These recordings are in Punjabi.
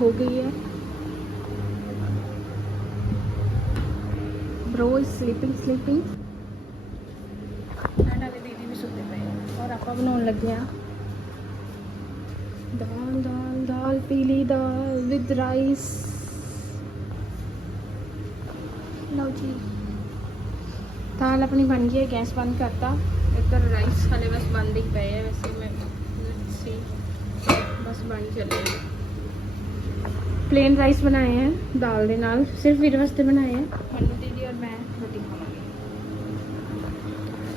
ਹੋ ਗਈ ਹੈ। bro is sleeping sleeping and ਵਾਲੇ ਦੀਦੀ ਵੀ ਸੁੱਤੇ ਪਏ ਔਰ ਆਪਾਂ ਬਣਾਉਣ ਲੱਗੇ ਆ ਦਾਲ ਦਾਲ ਦਾਲ, ਪੀਲੀ ਦਾਲ ਵਿਦ ਰਾਈਸ ਲਓ ਜੀ। ਦਾਲ ਆਪਣੀ ਬਣ ਗਈ ਹੈ, ਗੈਸ ਬੰਦ ਕਰਤਾ। ਇੱਧਰ ਰਾਈਸ ਹਲੇ ਬਸ ਬੰਦ ਹੀ ਪਏ ਹੈ, ਵੈਸੇ ਮੈਂ ਸੀ ਬਸ ਬਣ ਚੱਲੇ प्लेन राइस बनाए हैं दाल के नाल सिर्फ़ वीर वास्ते बनाए हैं। मनु दीदी और मैं रोटी खाऊँगी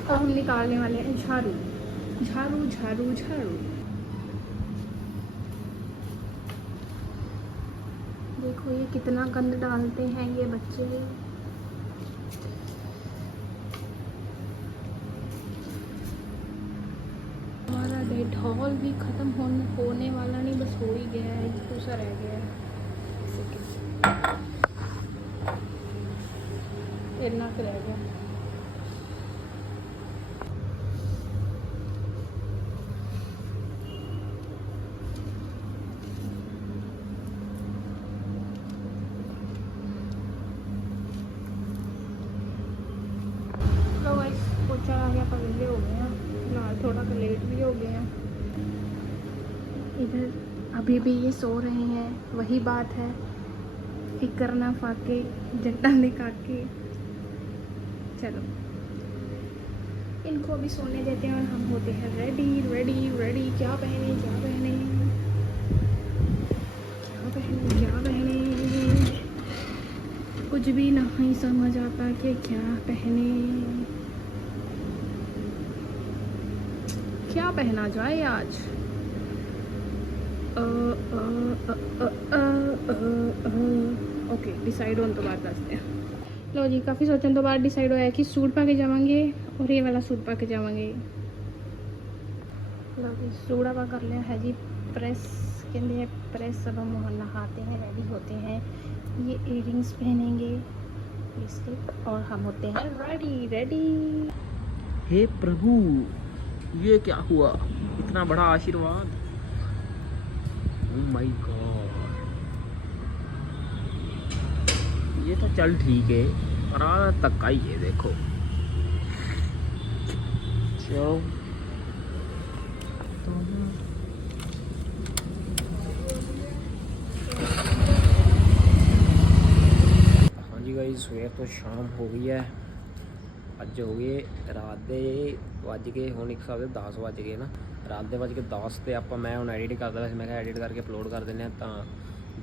अब हम निकालने वाले हैं झाड़ू। झाड़ू झाड़ू झाड़ू। देखो ये कितना गंद डालते हैं ये बच्चे। पे ढॉल भी ख़त्म होने होने वाला नहीं, बस हो ही गया है दूसरा रह गया है। इतना तो रह गया। हो गए फ़िलहाल थोड़ा लेट भी हो गए हैं। इधर अभी भी ये सो रहे हैं, वही बात है। फिकर ना फाके, जट्टा दिखा के चलो। इनको अभी सोने देते हैं और हम होते हैं रेडी रेडी रेडी क्या पहने क्या पहने? क्या पहने क्या पहने? कुछ भी नहीं समझ आता कि क्या पहने। क्या पहना जाए आज? ओके डिसाइड होने तो बाद दसते हैं। लो जी काफ़ी सोचने तो बाद डिसाइड होया कि सूट पा के जावे और ये वाला सूट पा के जावे सूट आप कर लिया है जी प्रेस के लिए प्रेस सब हम नहाते हैं रेडी होते हैं। ये इयर पहनेंगे इसके और हम होते हैं। रेडी रेडी हे प्रभु! ये क्या हुआ? इतना बड़ा आशीर्वाद। oh माय गॉड ये तो चल ठीक है, पर तक का ही है, देखो। चलो। हाँ जी गाइज़ हुआ तो शाम हो गई है। ਅੱਜ ਹੋ ਗਏ ਰਾਤ ਦੇ ਵੱਜ ਗਏ, ਹੁਣ ਇੱਕ ਹਿਸਾਬ ਦੇ 10 ਵੱਜ ਗਏ ਨਾ। ਰਾਤ ਦੇ ਵੱਜ ਕੇ 10 ਤੇ ਆਪਾਂ ਮੈਂ ਹੁਣ ਐਡਿਟ ਕਰਦਾ ਵੈਸੇ ਮੈਂ ਕਿਹਾ ਐਡਿਟ ਕਰਕੇ ਅਪਲੋਡ ਕਰ ਦਿੰਦੇ ਆ ਤਾਂ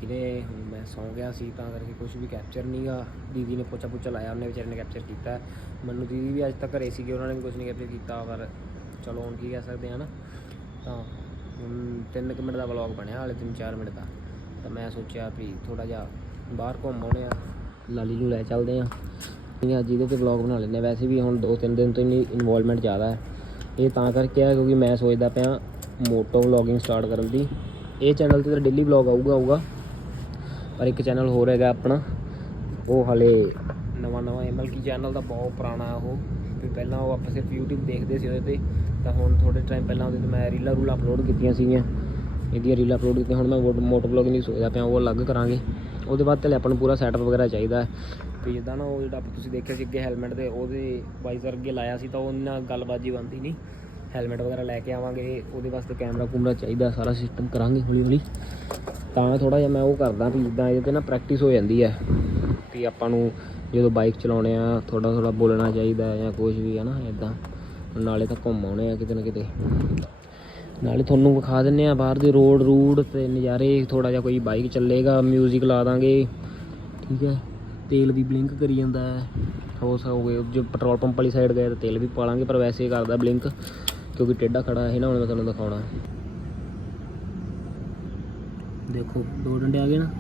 ਜਿਹੜੇ ਹੁਣ ਮੈਂ ਸੌਂ ਗਿਆ ਸੀ ਤਾਂ ਕਰਕੇ ਕੁਝ ਵੀ ਕੈਪਚਰ ਨਹੀਂ ਆ ਦੀਦੀ ਨੇ ਪੁੱਛਾ ਪੁੱਛਾ ਲਾਇਆ, ਉਹਨੇ ਵਿਚਾਰੇ ਨੇ ਕੈਪਚਰ ਕੀਤਾ। ਮੈਨੂੰ ਦੀਦੀ ਵੀ ਅੱਜ ਤੱਕ ਘਰੇ ਸੀਗੇ, ਉਹਨਾਂ ਨੇ ਵੀ ਕੁਝ ਨਹੀਂ ਕੈਪਚਰ ਕੀਤਾ, ਪਰ ਚਲੋ ਹੁਣ ਕੀ ਕਹਿ ਸਕਦੇ ਆ ਨਾ। ਤਾਂ ਹੁਣ 3 ਮਿੰਟ ਦਾ ਵਲੌਗ ਬਣਿਆ, ਹਾਲੇ 3-4 ਮਿੰਟ ਦਾ। ਤਾਂ ਮੈਂ ਸੋਚਿਆ ਵੀ ਥੋੜਾ ਜਿਹਾ ਬਾਹਰ ਘੁੰਮ ਆਉਣੇ ਆ ਲਾਲੀ ਨੂੰ ਲੈ ਚੱਲਦੇ ਆ ਨਹੀਂ ਅੱਜ ਇਹਦੇ ਤੇ ਵਲੌਗ ਬਣਾ ਲੈਂਦੇ ਹਾਂ ਵੈਸੇ ਵੀ ਹੁਣ 2-3 ਦਿਨ ਤੋਂ ਇੰਨੀ ਇਨਵੋਲਵਮੈਂਟ ਜ਼ਿਆਦਾ ਹੈ। ਇਹ ਤਾਂ ਕਰਕੇ ਆ, ਕਿਉਂਕਿ ਮੈਂ ਸੋਚਦਾ ਪਿਆ ਮੋਟੋ ਵਲੌਗਿੰਗ ਸਟਾਰਟ ਕਰਨ ਦੀ। ਇਹ ਚੈਨਲ ਤੇ ਤਾਂ ਡੇਲੀ ਵਲੌਗ ਆਊਗਾ ਆਊਗਾ। ਪਰ ਇੱਕ ਚੈਨਲ ਹੋਰ ਹੈਗਾ ਆਪਣਾ। ਉਹ ਹਲੇ ਨਵਾਂ ਨਵਾਂ ਐਮਐਲ ਕੀ ਚੈਨਲ ਦਾ ਬਹੁਤ ਪੁਰਾਣਾ ਹੈ ਉਹ। ਵੀ ਪਹਿਲਾਂ ਉਹ ਆਪਾਂ ਸਿਰਫ YouTube ਦੇਖਦੇ ਸੀ ਉਹਦੇ ਤੇ। ਤਾਂ ਹੁਣ ਥੋੜੇ ਟਾਈਮ ਪਹਿਲਾਂ ਉਹਦੇ ਤੇ ਮੈਂ ਰੀਲਾਂ ਰੂਲਾਂ ਅਪਲੋਡ ਕੀਤੀਆਂ ਸੀਗੀਆਂ। ਇਹਦੀਆਂ ਰੀਲਾਂ ਅਪਲੋਡ ਕੀਤੀਆਂ, ਹੁਣ ਮੈਂ ਮੋਟੋ ਵਲੌਗਿੰਗ ਨਹੀਂ ਸੋਚਦਾ ਪਿਆ, ਉਹ ਅਲੱਗ ਕਰਾਂਗੇ। ਉਹਦੇ ਬਾਅਦ ਤੇ ਆਪਾਂ ਨੂੰ ਪੂਰਾ ਸੈਟਅਪ ਵਗੈਰਾ ਚਾਹੀਦਾ ਵੀ ਜਿੱਦਾਂ ਨਾ, ਉਹ ਜਿਹੜਾ ਆਪਾਂ ਤੁਸੀਂ ਦੇਖਿਆ ਸੀ ਅੱਗੇ ਹੈਲਮਟ ਤੇ ਉਹਦੇ ਵਾਈਜ਼ਰ ਅੱਗੇ ਲਾਇਆ ਸੀ ਤਾਂ ਉਹ ਨਾਲ ਗੱਲਬਾਜੀ ਬਣਦੀ ਨਹੀਂ। ਹੈਲਮਟ ਵਗੈਰਾ ਲੈ ਕੇ ਆਵਾਂਗੇ, ਉਹਦੇ ਵਾਸਤੇ ਕੈਮਰਾ ਕੂਮਰਾ ਚਾਹੀਦਾ, ਸਾਰਾ ਸਿਸਟਮ ਕਰਾਂਗੇ ਹੌਲੀ ਹੌਲੀ। ਤਾਂ ਥੋੜਾ ਜਿਹਾ ਮੈਂ ਉਹ ਕਰਦਾ ਵੀ ਜਿੱਦਾਂ ਇਹਦੇ ਤੇ ਨਾ ਪ੍ਰੈਕਟਿਸ ਹੋ ਜਾਂਦੀ ਹੈ, ਵੀ ਆਪਾਂ ਨੂੰ ਜਦੋਂ ਬਾਈਕ ਚਲਾਉਣੇ ਆ ਥੋੜਾ ਥੋੜਾ ਬੋਲਣਾ ਚਾਹੀਦਾ ਜਾਂ ਕੁਝ ਵੀ ਹੈ ਨਾ ਇਦਾਂ ਨਾਲੇ ਤਾਂ ਘੁੰਮ ਆਉਣੇ ਆ ਕਿਤੇ ਨਾ ਕਿਤੇ। ਨਾਲੇ ਤੁਹਾਨੂੰ ਵਿਖਾ ਦਿੰਨੇ ਆ ਬਾਹਰ ਦੇ ਰੋਡ ਰੂਡ ਤੇ ਨਜ਼ਾਰੇ ਥੋੜਾ ਜਿਹਾ ਕੋਈ ਬਾਈਕ ਚੱਲੇਗਾ 뮤직 ਲਾ ਦਾਂਗੇ। ਠੀਕ ਹੈ। ਤੇਲ ਵੀ ਬਲਿੰਕ ਕਰੀ ਜਾਂਦਾ ਹੈ। ਹੋ ਸਕੋਗੇ ਜੇ ਪੈਟਰੋਲ ਪੰਪ ਵਾਲੀ ਸਾਈਡ ਗਏ ਤਾਂ ਤੇਲ ਵੀ ਪਾ ਲਾਂਗੇ, ਪਰ ਵੈਸੇ ਹੀ ਕਰਦਾ ਬਲਿੰਕ ਕਿਉਂਕਿ ਟੇਢਾ ਖੜਾ ਹੈ ਨਾ ਹੁਣ ਮੈਂ ਤੁਹਾਨੂੰ ਦਿਖਾਉਣਾ। ਦੇਖੋ, ਦੋ ਡੰਡੇ ਆ ਗਏ ਨਾ।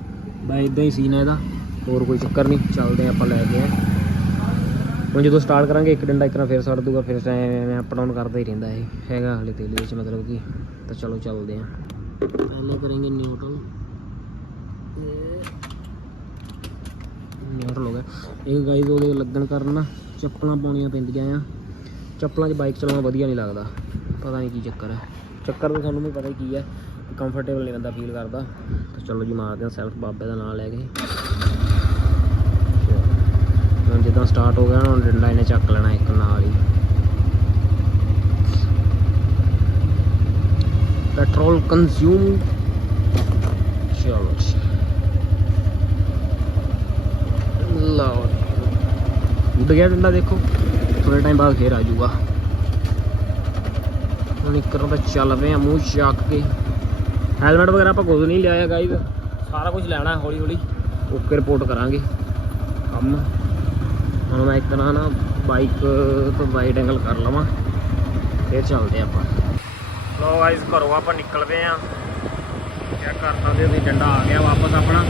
ਬਾ ਇਦਾਂ ਹੀ ਸੀਨ ਹੈ ਇਹਦਾ। ਹੋਰ ਕੋਈ ਚੱਕਰ ਨਹੀਂ, ਚੱਲਦੇ ਆਪਾਂ ਲੈ ਕੇ। ਹੁਣ ਜਦੋਂ ਸਟਾਰਟ ਕਰਾਂਗੇ, ਇੱਕ ਡੰਡਾ ਇੱਕ ਨਾਲ ਫਿਰ ਛੱਡ ਦੂਗਾ, ਫਿਰ ਐਵੇਂ ਅਪ ਡਾਊਨ ਕਰਦਾ ਹੀ ਰਹਿੰਦਾ ਇਹ। ਹੈਗਾ ਹਲੇ ਤੇਲ ਵਿੱਚ ਮਤਲਬ ਕਿ। ਤਾਂ ਚਲੋ ਚੱਲਦੇ ਆਂ ਪਹਿਲੇ ਕਰਾਂਗੇ ਨਿਊਟਰਲ ਨਿਊਟਰਲ ਹੋ ਗਿਆ। ਇਹ ਗਾਈਜ਼ ਉਹਦੇ ਲੱਗਣ ਕਾਰਨ ਨਾ ਚੱਪਲਾਂ ਪਾਉਣੀਆਂ ਪੈਂਦੀਆਂ ਆ। ਚੱਪਲਾਂ 'ਚ ਬਾਈਕ ਚਲਾਉਣਾ ਵਧੀਆ ਨਹੀਂ ਲੱਗਦਾ। ਪਤਾ ਨਹੀਂ ਕੀ ਚੱਕਰ ਹੈ ਚੱਕਰ ਤਾਂ ਸਾਨੂੰ ਵੀ ਪਤਾ ਹੀ ਕੀ ਹੈ ਕੰਫਰਟੇਬਲ ਨਹੀਂ ਬੰਦਾ ਫੀਲ ਕਰਦਾ। ਤਾਂ ਚਲੋ ਜੀ ਮਾਰਦੇ ਹਾਂ ਸੈਲਫ ਬਾਬੇ ਦਾ ਨਾਮ ਲੈ ਕੇ। ਹੁਣ ਜਿੱਦਾਂ ਸਟਾਰਟ ਹੋ ਗਿਆ, ਹੁਣ ਡੰਡਾ ਇਹਨੇ ਚੱਕ ਲੈਣਾ ਇੱਕ ਨਾਲ ਹੀ। ਪੈਟਰੋਲ ਕੰਜ਼ਿਊਮ ਚਲੋ ਜੀ। ਲਓ ਉੱਡ ਗਿਆ ਡੰਡਾ ਦੇਖੋ। ਥੋੜੇ ਟਾਈਮ ਬਾਅਦ ਫੇਰ ਆ ਜਾਊਗਾ। ਹੁਣ ਇੱਕ ਰੋਂ ਚੱਲ ਪਏ ਆ ਮੂੰਹ ਚੱਕ ਕੇ। ਹੈਲਮਟ ਵਗੈਰਾ ਆਪਾਂ ਕੁਝ ਨਹੀਂ ਲਿਆਇਆ ਗਾਈਜ਼ ਸਾਰਾ ਕੁਝ ਲੈਣਾ ਹੌਲੀ ਹੌਲੀ ਓਕੇ ਰਿਪੋਰਟ ਕਰਾਂਗੇ। ਕੰਮ। ਹੁਣ ਮੈਂ ਇੱਕ ਤਰ੍ਹਾਂ ਨਾ ਬਾਈਕ ਤੋਂ ਵਾਈਡ ਐਂਗਲ ਕਰ ਲਵਾਂ। ਫੇਰ ਚੱਲਦੇ ਆਪਾਂ। ਲੋ ਗਾਈਜ਼ ਘਰੋਂ ਆਪਾਂ ਨਿਕਲ ਪਏ ਆ। ਚੈੱਕ ਕਰ ਸਕਦੇ ਹੋ ਵੀ ਡੰਡਾ ਆ ਗਿਆ ਵਾਪਸ ਆਪਣਾ।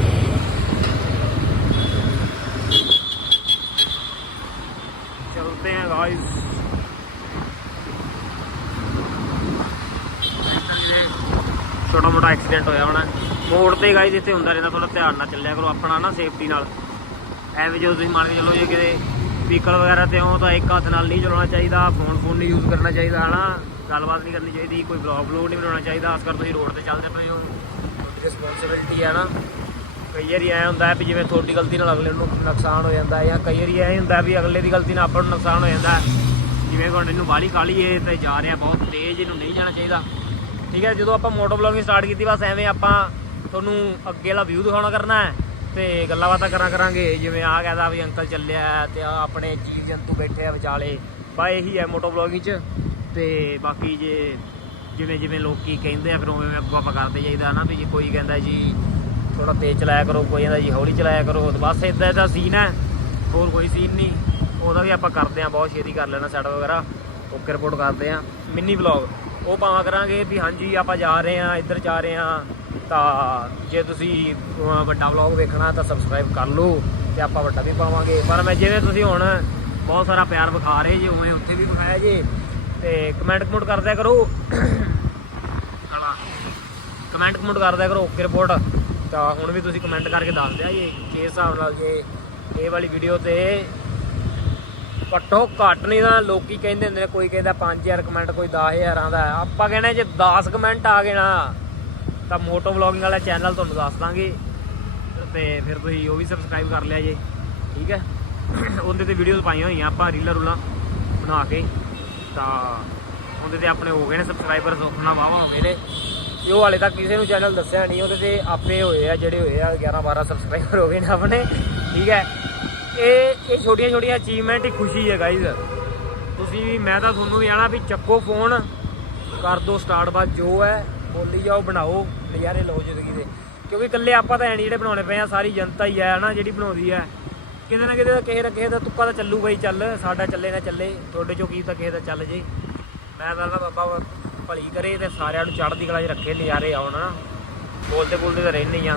ਚਲਤੇ हैं गाइस ਛੋਟਾ ਮੋਟਾ ਐਕਸੀਡੈਂਟ ਹੋਇਆ ਹੋਣਾ ਮੋੜ ਤੇ ਗਾਈਸ ਇੱਥੇ ਹੁੰਦਾ ਰਹਿੰਦਾ ਥੋੜਾ ਧਿਆਨ ਨਾਲ ਚੱਲਿਆ ਕਰੋ ਆਪਣਾ ਨਾ ਸੇਫਟੀ ਨਾਲ ਐਵੇਂ ਜਦੋਂ ਤੁਸੀਂ ਮੰਨ ਕੇ ਚੱਲੋ ਜੇ ਕਿਤੇ ਵਹੀਕਲ ਵਗੈਰਾ ਤੇ ਹੋ ਤਾਂ ਇੱਕ ਹੱਥ ਨਾਲ ਨਹੀਂ ਚਲਾਉਣਾ ਚਾਹੀਦਾ ਫੋਨ ਫੋਨ ਨਹੀਂ ਯੂਜ਼ ਕਰਨਾ ਚਾਹੀਦਾ ਹਨਾ ਗੱਲਬਾਤ ਨਹੀਂ ਕਰਨੀ ਚਾਹੀਦੀ ਕੋਈ ਬਲੌਗ ਬਲੌਗ ਨਹੀਂ ਬਣਾਉਣਾ ਚਾਹੀਦਾ ਅਸਕਰ ਤੁਸੀਂ ਰੋਡ ਤੇ ਚੱਲਦੇ ਪਏ ਹੋ ਰਿਸਪੌਂਸਿਬਿਲਟੀ ਹੈ ਨਾ ਕਈ ਵਾਰੀ ਐ ਹੁੰਦਾ ਵੀ ਜਿਵੇਂ ਤੁਹਾਡੀ ਗਲਤੀ ਨਾਲ ਅਗਲੇ ਨੂੰ ਨੁਕਸਾਨ ਹੋ ਜਾਂਦਾ ਜਾਂ ਕਈ ਵਾਰੀ ਐ ਹੁੰਦਾ ਵੀ ਅਗਲੇ ਦੀ ਗਲਤੀ ਨਾਲ ਆਪਾਂ ਨੂੰ ਨੁਕਸਾਨ ਹੋ ਜਾਂਦਾ। ਜਿਵੇਂ ਹੁਣ ਇਹਨੂੰ ਬਾਹਲੀ ਕਾਲੀ ਏ ਤੇ ਜਾ ਰਿਹਾ ਬਹੁਤ ਤੇਜ਼, ਇਹਨੂੰ ਨਹੀਂ ਜਾਣਾ ਚਾਹੀਦਾ। ਠੀਕ ਹੈ, ਜਦੋਂ ਆਪਾਂ ਮੋਟੋ ਬਲੌਗਿੰਗ ਸਟਾਰਟ ਕੀਤੀ, ਬਸ ਐਵੇਂ ਆਪਾਂ ਤੁਹਾਨੂੰ ਅੱਗੇ ਵਾਲਾ ਵਿਊ ਦਿਖਾਉਣਾ ਕਰਨਾ ਹੈ ਤੇ ਗੱਲਾਂ ਬਾਤਾਂ ਕਰਾਂ ਕਰਾਂਗੇ। ਜਿਵੇਂ ਆ ਕਹਦਾ ਵੀ ਅੰਕਲ ਚੱਲਿਆ ਹੈ ਤੇ ਆਹ ਆਪਣੇ ਜੀਵ ਜੰਤੂ ਬੈਠੇ ਆ ਵਿਚਾਲੇ। ਬਾ ਇਹੀ ਹੈ ਮੋਟੋ ਬਲੌਗਿੰਗ ਚ। ਤੇ ਬਾਕੀ ਜੇ ਜਿਵੇਂ ਜਿਵੇਂ ਲੋਕੀ ਕਹਿੰਦੇ ਆ, ਫਿਰ ਉਵੇਂ ਉਵੇਂ ਅੱਗੋਂ ਆਪਾਂ ਕਰਦੇ ਜਾਈਦਾ ਨਾ ਵੀ ਜੇ ਕੋਈ ਕਹਿੰਦਾ ਜੀ ਥੋੜਾ ਤੇਜ਼ ਚਲਾਇਆ ਕਰੋ, ਕੋਈ ਕਹਿੰਦਾ ਜੀ ਹੌਲੀ ਚਲਾਇਆ ਕਰੋ ਬਸ ਇਦਾਂ ਦਾ ਸੀਨ ਹੈ, ਹੋਰ ਕੋਈ ਸੀਨ ਨਹੀਂ। ਉਹਦਾ ਵੀ ਆਪਾਂ ਕਰਦੇ ਆ ਬਹੁਤ ਛੇਤੀ ਕਰ ਲੈਣਾ ਸੈਟ ਵਗੈਰਾ ਓਕੇ ਰਿਪੋਰਟ ਕਰਦੇ ਆ ਮਿੰਨੀ ਵਲੌਗ ਉਹ ਪਾਵਾਂ ਕਰਾਂਗੇ ਵੀ ਹਾਂਜੀ, ਆਪਾਂ ਜਾ ਰਹੇ ਆ ਇੱਧਰ ਜਾ ਰਹੇ ਆ ਤਾਂ ਜੇ ਤੁਸੀਂ ਵੱਡਾ ਵਲੌਗ ਵੇਖਣਾ ਤਾਂ ਸਬਸਕ੍ਰਾਈਬ ਕਰ ਲਓ, ਤੇ ਆਪਾਂ ਵੱਡਾ ਵੀ ਪਾਵਾਂਗੇ। ਪਰ ਮੈਂ ਜਿਵੇਂ ਤੁਸੀਂ ਹੁਣ ਬਹੁਤ ਸਾਰਾ ਪਿਆਰ ਵਿਖਾ ਰਹੇ ਜੇ, ਉਵੇਂ ਉੱਥੇ ਵੀ ਵਿਖਾਇਆ ਜੇ, ਤੇ ਕਮੈਂਟ ਕਮੈਂਟ ਕਰਦਿਆ ਕਰੋ। ਕਮੈਂਟ ਕਮੈਂਟ ਕਰਦਿਆ ਕਰੋ ਓਕੇ ਰਿਪੋਰਟ ਤਾਂ ਹੁਣ ਵੀ ਤੁਸੀਂ ਕਮੈਂਟ ਕਰਕੇ ਦੱਸ ਦਿਆ ਜੇ ਕਿਸ ਹਿਸਾਬ ਨਾਲ ਜੇ ਇਹ ਵਾਲੀ ਵੀਡੀਓ ਤੇ ਘੱਟੋ ਘੱਟ ਨਹੀਂ ਤਾਂ ਲੋਕੀ ਕਹਿੰਦੇ ਹੁੰਦੇ ਨੇ ਕੋਈ ਕਹਿੰਦਾ 5000 ਕਮੈਂਟ ਕੋਈ 10000 ਦਾ। ਆਪਾਂ ਕਹਿੰਦੇ ਜੇ 10 ਕਮੈਂਟ ਆ ਗਏ ਨਾ, ਤਾਂ ਮੋਟੋ ਵਲੌਗਿੰਗ ਵਾਲਾ ਚੈਨਲ ਤੁਹਾਨੂੰ ਦੱਸ ਦਾਂਗੇ। ਤੇ ਫਿਰ ਤੁਸੀਂ ਉਹ ਵੀ ਸਬਸਕ੍ਰਾਈਬ ਕਰ ਲਿਆ ਜੇ, ਠੀਕ ਹੈ? ਉਹਦੇ ਤੇ ਵੀਡੀਓਜ਼ ਪਾਈਆਂ ਹੋਈਆਂ ਆਪਾਂ ਰੀਲਾਂ ਰੂਲਾਂ ਬਣਾ ਕੇ। ਤਾਂ ਉਹਦੇ ਤੇ ਆਪਣੇ ਹੋ ਗਏ ਨੇ ਸਬਸਕ੍ਰਾਈਬਰ ਸੁਖਣਾ ਵਾਵਾ ਹੋ ਗਏ ਨੇ। ਤੇ ਉਹ ਹਾਲੇ ਤੱਕ ਕਿਸੇ ਨੂੰ ਚੈਨਲ ਦੱਸਿਆ ਨਹੀਂ, ਉਹਦੇ ਤੇ ਆਪੇ ਹੋਏ ਆ, ਜਿਹੜੇ ਹੋਏ ਆ 11 12 ਸਬਸਕ੍ਰਾਈਬਰ ਹੋ ਗਏ ਨੇ ਆਪਣੇ, ਠੀਕ ਹੈ? ਇਹ ਇਹ ਛੋਟੀਆਂ ਛੋਟੀਆਂ ਅਚੀਵਮੈਂਟ ਹੀ ਖੁਸ਼ੀ ਹੈ ਗਾਈਜ਼ ਤੁਸੀਂ ਵੀ, ਮੈਂ ਤਾਂ ਤੁਹਾਨੂੰ ਵੀ ਆਣਾ ਵੀ ਚੱਕੋ ਫੋਨ ਕਰ ਦੋ ਸਟਾਰਟ ਬਾਅਦ ਜੋ ਹੈ, ਬੋਲੀ ਜਾਓ, ਬਣਾਓ, ਨਜ਼ਾਰੇ ਲਓ ਜ਼ਿੰਦਗੀ ਦੇ। ਕਿਉਂਕਿ ਇਕੱਲੇ ਆਪਾਂ ਤਾਂ ਐ ਨਹੀਂ ਜਿਹੜੇ ਬਣਾਉਣੇ ਪਏ ਆ, ਸਾਰੀ ਜਨਤਾ ਹੀ ਹੈ ਨਾ ਜਿਹੜੀ ਬਣਾਉਂਦੀ ਹੈ। ਕਿਤੇ ਨਾ ਕਿਤੇ ਤਾਂ ਕਿਸੇ ਦਾ ਕਿਸੇ ਦਾ ਤੁੱਕਾ ਤਾਂ ਚੱਲੂ ਬਈ, ਚੱਲ, ਸਾਡਾ ਚੱਲੇ ਨਾ ਚੱਲੇ, ਤੁਹਾਡੇ ਚੋਂ ਕੀ ਤਾਂ ਕਿਸੇ ਦਾ ਚੱਲ ਜੇ। ਮੈਂ ਤਾਂ ਬਾਬਾ ਭਲੀ ਕਰੇ ਤੇ ਸਾਰਿਆਂ ਨੂੰ ਚੜ੍ਹਦੀ ਕਲਾ 'ਚ ਰੱਖੇ ਨਜ਼ਾਰੇ ਆਉਣ। ਬੋਲਦੇ ਬੋਲਦੇ ਤਾਂ ਰਹਿੰਦੇ ਹੀ ਆ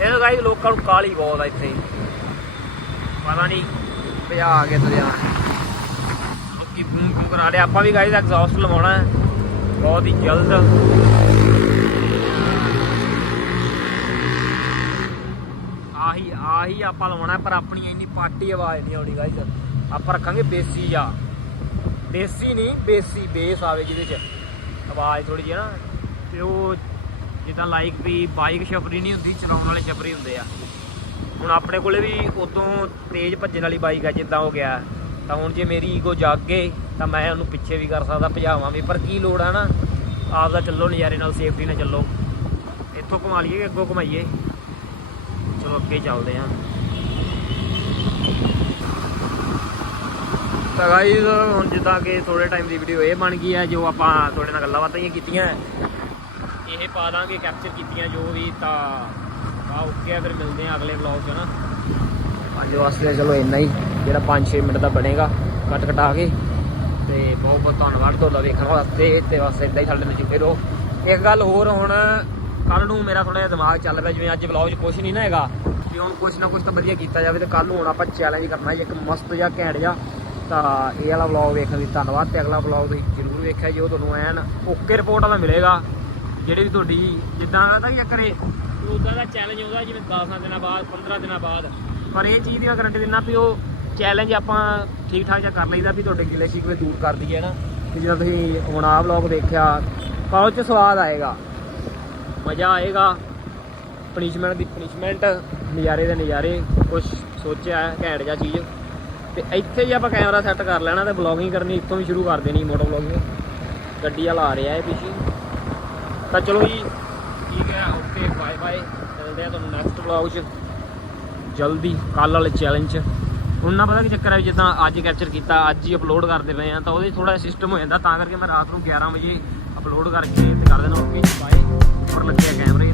ਇਹ ਗਾਈਜ਼ ਲੋਕਾਂ ਨੂੰ ਕਾਲੀ ਬਹੁਤ ਆ ਇੱਥੇ। ਪਤਾ ਨਹੀਂ ਭਜਾ ਆ ਕੇ ਦਰਿਆ ਲੋਕੀ ਬੂਮ ਬੂਮ ਕਰਾ ਰਹੇ ਆਪਾਂ ਵੀ ਗਾਈਜ਼ ਐਗਜ਼ੌਸਟ ਲਵਾਉਣਾ ਬਹੁਤ ਹੀ ਜਲਦ। ਆਹੀ ਆਹੀ ਆਪਾਂ ਲਵਾਉਣਾ ਪਰ ਆਪਣੀ ਇੰਨੀ ਪਾਰਟੀ ਆਵਾਜ਼ ਨਹੀਂ ਆਉਣੀ ਗਾਈਜ਼ ਆਪਾਂ ਰੱਖਾਂਗੇ ਬੇਸੀ ਆ। ਦੇਸੀ ਨਹੀਂ ਬੇਸੀ ਬੇਸ ਆਵੇ ਜਿਹਦੇ ਚ। ਆਵਾਜ਼ ਥੋੜੀ ਜਿਹੀ ਨਾ, ਤੇ ਉਹ ਜਿੱਦਾਂ ਲਾਈਕ ਵੀ ਬਾਈਕ ਛਪਰੀ ਨਹੀਂ ਹੁੰਦੀ, ਚਲਾਉਣ ਵਾਲੇ ਛਪਰੀ ਹੁੰਦੇ ਆ। ਹੁਣ ਆਪਣੇ ਕੋਲੇ ਵੀ ਉਦੋਂ ਤੇਜ਼ ਭੱਜਣ ਵਾਲੀ ਬਾਈਕ ਆ, ਜਿੱਦਾਂ ਹੋ ਗਿਆ। ਤਾਂ ਹੁਣ ਜੇ ਮੇਰੀ ਈਗੋ ਜਾਗ ਗਏ ਤਾਂ ਮੈਂ ਉਹਨੂੰ ਪਿੱਛੇ ਵੀ ਕਰ ਸਕਦਾ, ਭਜਾਵਾਂ ਵੀ। ਪਰ ਕੀ ਲੋੜ ਆ ਨਾ, ਆਪਦਾ ਚੱਲੋ ਨਜ਼ਾਰੇ ਨਾਲ ਸੇਫਟੀ ਨਾਲ ਚੱਲੋ। ਇੱਥੋਂ ਘੁਮਾ ਲਈਏ ਕਿ ਅੱਗੋਂ ਘੁਮਾਈਏ? ਚਲੋ ਅੱਗੇ ਚੱਲਦੇ ਆਂ। ਤਾਂ ਗਾਈਜ਼ ਹੁਣ ਜਿੱਦਾਂ ਕਿ ਥੋੜੇ ਟਾਈਮ ਦੀ ਵੀਡੀਓ ਇਹ ਬਣ ਗਈ ਹੈ, ਜੋ ਆਪਾਂ ਤੁਹਾਡੇ ਨਾਲ ਗੱਲਾਂ ਬਾਤਾਂ ਹੀ ਕੀਤੀਆਂ। ਇਹ ਪਾ ਦਾਂਗੇ ਕੈਪਚਰ ਕੀਤੀਆਂ ਜੋ ਵੀ, ਤਾਂ ਆ ਓਕੇ ਆ ਫਿਰ ਮਿਲਦੇ ਆ ਅਗਲੇ ਵਲੌਗ 'ਚ ਨਾ? ਅੱਜ ਵਾਸਤੇ ਚਲੋ ਇੰਨਾ ਹੀ, ਜਿਹੜਾ 5-6 ਮਿੰਟ ਦਾ ਬਣੇਗਾ, ਕੱਟ ਕਟਾ ਕੇ। ਤੇ ਬਹੁਤ ਬਹੁਤ ਧੰਨਵਾਦ ਤੁਹਾਡਾ ਵੇਖਣ ਵਾਸਤੇ, ਤੇ ਬਸ ਇਦਾਂ ਹੀ ਸਾਡੇ ਨਾਲ ਜੁੜੇ ਰਹੋ। ਇੱਕ ਗੱਲ ਹੋਰ, ਹੁਣ ਕੱਲ ਨੂੰ ਮੇਰਾ ਥੋੜਾ ਜਿਹਾ ਦਿਮਾਗ ਚੱਲ ਪਿਆ, ਜਿਵੇਂ ਅੱਜ ਵਲੌਗ 'ਚ ਕੁਝ ਨਹੀਂ ਨਾ ਹੈਗਾ। ਵੀ ਹੁਣ ਕੁਝ ਨਾ ਕੁਝ ਤਾਂ ਵਧੀਆ ਕੀਤਾ ਜਾਵੇ, ਤੇ ਕੱਲ ਨੂੰ ਹੁਣ ਆਪਾਂ ਚੈਲੰਜ ਕਰਨਾ ਜੀ ਇੱਕ ਮਸਤ ਜਿਹਾ ਘੈਂਟ ਜਿਹਾ। ਤਾਂ ਇਹ ਵਾਲਾ ਵਲੌਗ ਵੇਖਣ ਲਈ ਧੰਨਵਾਦ ਤੇ ਅਗਲਾ ਵਲੌਗ ਤੁਸੀਂ ਜ਼ਰੂਰ ਵੇਖਿਆ ਜੀ ਉਹ ਤੁਹਾਨੂੰ ਐਨ ਓਕੇ ਰਿਪੋਰਟ ਵਾਲਾ ਮਿਲੇਗਾ ਜਿਹੜੀ ਵੀ ਤੁਹਾਡੀ ਜਿੱਦਾਂ ਦਾ ਵੀ ਕਰੇ ਉਦਾਂ ਦਾ ਚੈਲੰਜ ਆਉਂਦਾ ਜਿਵੇਂ 10 ਦਿਨਾਂ ਬਾਅਦ 15 ਦਿਨਾਂ ਬਾਅਦ। ਪਰ ਇਹ ਚੀਜ਼ ਦੀ ਮੈਂ ਗਾਰੰਟੀ ਦਿੰਦਾ ਵੀ ਉਹ ਚੈਲੰਜ ਆਪਾਂ ਠੀਕ ਠਾਕ ਜਿਹਾ ਕਰ ਲਈਦਾ ਵੀ ਤੁਹਾਡੇ ਗਿਲੇ ਸ਼ਿਕਵੇ ਦੂਰ ਕਰ ਦਈਏ ਨਾ। ਕਿ ਜਦੋਂ ਤੁਸੀਂ ਹੁਣ ਆਹ ਵਲੌਗ ਦੇਖਿਆ ਪਾਉ ਚ ਸਵਾਦ ਆਏਗਾ। ਮਜ਼ਾ ਆਏਗਾ। ਪਨਿਸ਼ਮੈਂਟ ਦੀ ਪਨਿਸ਼ਮੈਂਟ ਨਜ਼ਾਰੇ ਦੇ ਨਜ਼ਾਰੇ ਕੁਝ ਸੋਚਿਆ ਹੈ ਘੈਂਟ ਜਿਹਾ ਚੀਜ਼। ਤੇ ਇੱਥੇ ਜੇ ਆਪਾਂ ਕੈਮਰਾ ਸੈੱਟ ਕਰ ਲੈਣਾ ਤੇ ਬਲੌਗਿੰਗ ਕਰਨੀ ਇੱਥੋਂ ਵੀ ਸ਼ੁਰੂ ਕਰ ਦੇਣੀ ਮੋਟੋ ਬਲੌਗਿੰਗ ਗੱਡੀ ਵਾਲਾ ਆ ਰਿਹਾ ਹੈ ਪਿੱਛੇ। ਤਾਂ ਚਲੋ ਜੀ, ਠੀਕ ਹੈ ਓਕੇ ਬਾਏ ਬਾਏ ਮਿਲਦੇ ਆ ਤੁਹਾਨੂੰ ਨੈਕਸਟ ਵਲੌਗ 'ਚ। ਜਲਦੀ ਕੱਲ ਵਾਲੇ ਚੈਲੰਜ ਹੁਣ ਨਾ ਪਤਾ ਕੀ ਚੱਕਰ ਹੈ ਵੀ ਜਿੱਦਾਂ ਅੱਜ ਕੈਪਚਰ ਕੀਤਾ, ਅੱਜ ਹੀ ਅਪਲੋਡ ਕਰਦੇ ਪਏ ਆ, ਤਾਂ ਉਹਦੇ ਥੋੜਾ ਸਿਸਟਮ ਹੋ ਜਾਂਦਾ, ਤਾਂ ਕਰਕੇ ਮੈਂ ਰਾਤ ਨੂੰ 11 ਵਜੇ ਅਪਲੋਡ ਕਰਕੇ ਤੇ ਕਰ ਦੇਣਾ ਓਕੇ ਬਾਏ ਉੱਪਰ ਲੱਗਿਆ ਕੈਮਰੇ